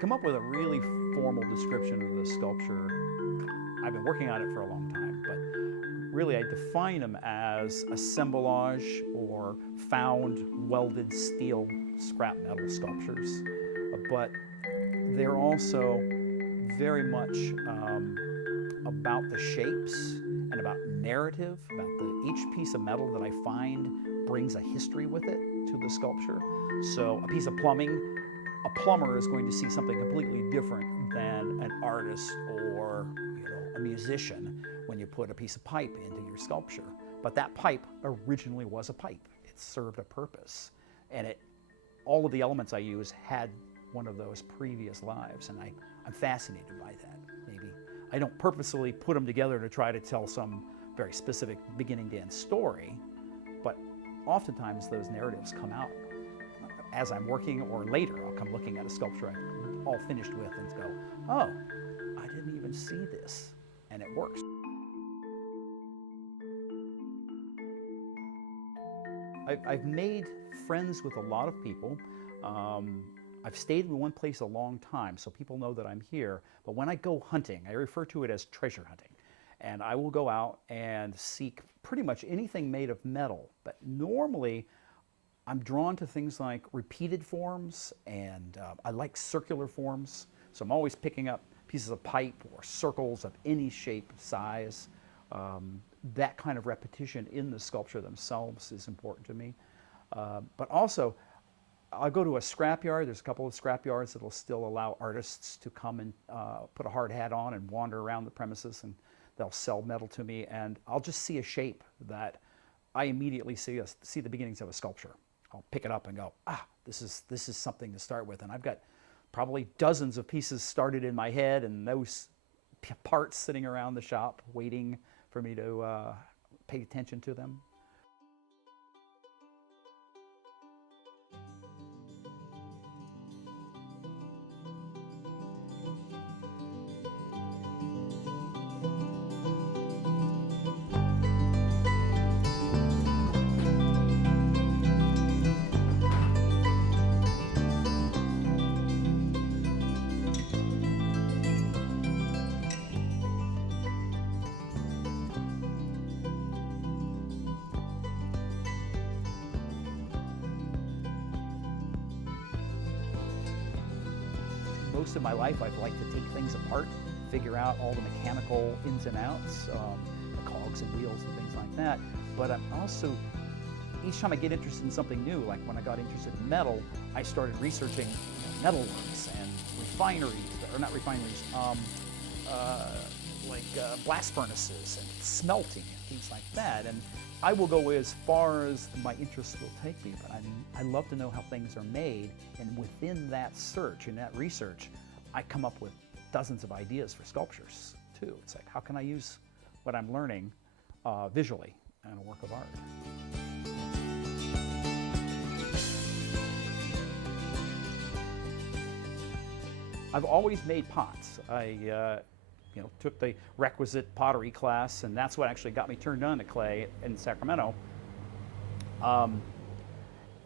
come up with a really formal description of the sculpture, I've been working on it for a long time, but really I define them as assemblage or found welded steel scrap metal sculptures. But they're also very much about the shapes and about narrative, about each piece of metal that I find brings a history with it to the sculpture. So a piece of plumbing, a plumber is going to see something completely different than an artist or a musician when you put a piece of pipe into your sculpture. But that pipe originally was a pipe. It served a purpose. And all of the elements I use had one of those previous lives, and I'm fascinated by that. Maybe I don't purposely put them together to try to tell some very specific beginning to end story, but oftentimes those narratives come out as I'm working, or later I'll come looking at a sculpture I'm all finished with and go, oh, I didn't even see this, and it works. I've made friends with a lot of people. I've stayed in one place a long time, so people know that I'm here. But when I go hunting, I refer to it as treasure hunting. And I will go out and seek pretty much anything made of metal. But normally, I'm drawn to things like repeated forms, and I like circular forms. So I'm always picking up pieces of pipe or circles of any shape, size. That kind of repetition in the sculpture themselves is important to me. But also, I'll go to a scrapyard. There's a couple of scrapyards that will still allow artists to come and put a hard hat on and wander around the premises, and they'll sell metal to me. And I'll just see a shape that I immediately see the beginnings of a sculpture. I'll pick it up and go, this is something to start with. And I've got probably dozens of pieces started in my head, and those parts sitting around the shop waiting for me to pay attention to them. Most of my life, I've liked to take things apart, figure out all the mechanical ins and outs, the cogs and wheels and things like that. But I'm also, each time I get interested in something new, like when I got interested in metal, I started researching metalworks and refineries, or not refineries, blast furnaces and smelting and things like that. And I will go as far as my interests will take me, but I love to know how things are made, and within that search and that research, I come up with dozens of ideas for sculptures too. It's like, how can I use what I'm learning visually in a work of art? I've always made pots. I took the requisite pottery class, and that's what actually got me turned on to clay in Sacramento. But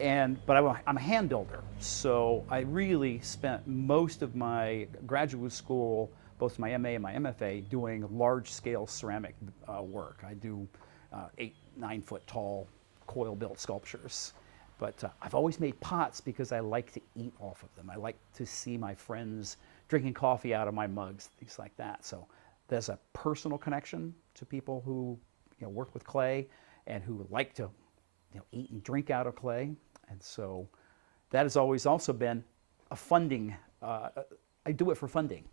I'm a hand builder, so I really spent most of my graduate school, both my MA and my MFA, doing large-scale ceramic work. I do 8-9 foot tall coil-built sculptures. But I've always made pots because I like to eat off of them. I like to see my friends drinking coffee out of my mugs, things like that. So there's a personal connection to people who work with clay and who like to eat and drink out of clay. And so that has always also been a funding. I do it for funding.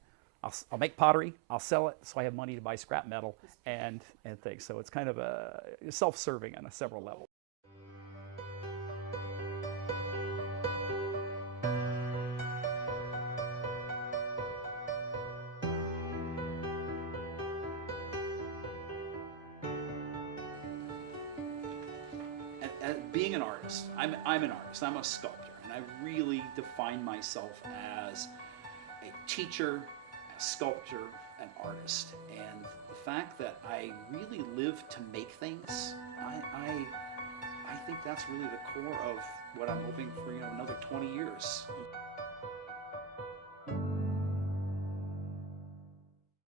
I'll make pottery, I'll sell it, so I have money to buy scrap metal and things. So it's kind of a self-serving on several levels. Being an artist, I'm an artist, I'm a sculptor, and I really define myself as a teacher, a sculptor, an artist. And the fact that I really live to make things, I think that's really the core of what I'm hoping for another 20 years.